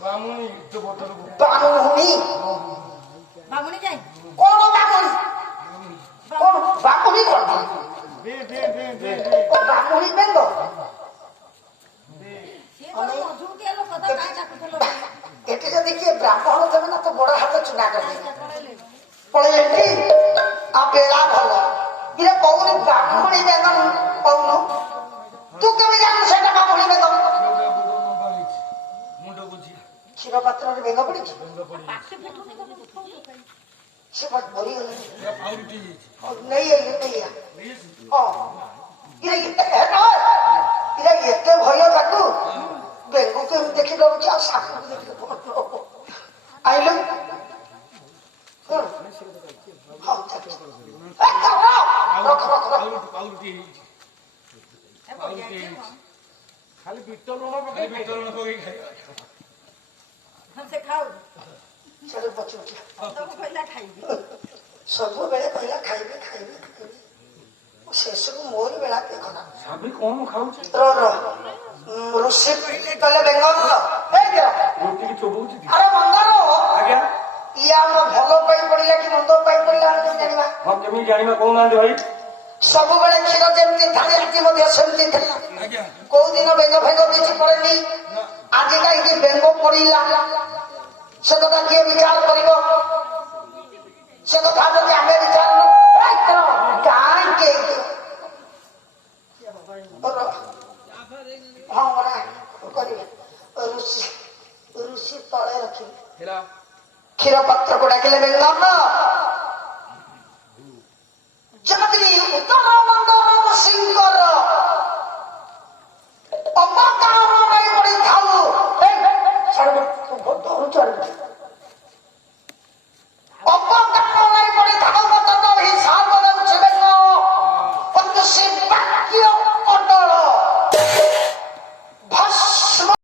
বামুনি বামুনি যাই কোন বামুনি কোন বামুনি করবি বামুনি বেঙ্গ এটি যদি কিଏ ବ୍ରାହ୍ମଣ ଦେବେ ନା ତ ବଡ ହାତ ଚୁନା କରିଦେବେ ପଳେଇଲେ ଆଉ ବେଳା ଭଲ ଇରେ କହୁନି ବ୍ରାହ୍ମଣୀ ବେଙ୍ଗ କହୁନୁ ତୁ କେବେ ଜାଣିବୁ ସେଟା ବ୍ରାହ୍ମଣୀ ବେଙ୍ଗ କ୍ଷୀର ପାତ୍ରରେ ବେଙ୍ଗ ପଡିଛି ସେ ମରିଗଲେ ନେଇ ନେଇଆ ହଁ ଇରେ ଏତେ ଭୟ ତାକୁ ବେଙ୍ଗକୁ ଏମିତି ଦେଖି ଡରୁଛି ଆଉ ସାପକୁ ଦେଖି ଆଇଲୁ ଖାଲି ବିଟ ଲୁଣ ପକେଇ ସବୁବେଳେ କହିଲା ଖାଇବି ଖାଇବି ଖାଇବି ଶେଷକୁ ମୋରି ବେଳା ଦେଖନା କଣ ଖାଉଛି ଋଷି କହିଲେ ବେଙ୍ଗ ଆରେ ମନ୍ଦାର ଆଜ୍ଞା ଇଏ ଆମ ଭଲ ପାଇ ପଡିଲା କି ମନ୍ଦ ପାଇ ପଡିଲା ଜାଣିବା ହଁ କେମିତି ଜାଣିବା କହୁନାହାନ୍ତି ଭାଇ ସବୁବେଳେ କ୍ଷୀର ଯେମିତି ଥାଏ ଆଜି ମଧ୍ୟ ସେମିତି ଥିଲା କୋଉ ଦିନ ବେଙ୍ଗ ଫେଙ୍ଗ କିଛି ପଡେନି ଆଜି କାହିଁକି ବେଙ୍ଗ ପଡିଲା ସେ କଥା କିଏ ବିଚାର କରିବ ସେ କଥା ଯଦି ଆମେ ବିଚାର କାହିଁକି ହଁ କରିବେ ଋଷି ତଳେ ରଖିବେ କ୍ଷୀର ପାତ୍ରକୁ ଡାକିଲେ ବେଙ୍ଗ ଯଦି ଉତ୍ତର ମଣ୍ଡଳ ଋଷିଙ୍କ